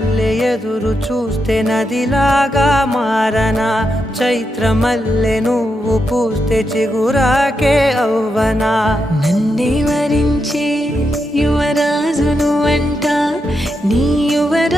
మల్లె ఎదురు చూస్తే నదిలాగా మారనా చైత్రమల్లె నువ్వు పూస్తే చిగురాకే అవ్వనా నన్నే వరించే యువరాజును అంట నీ యువరా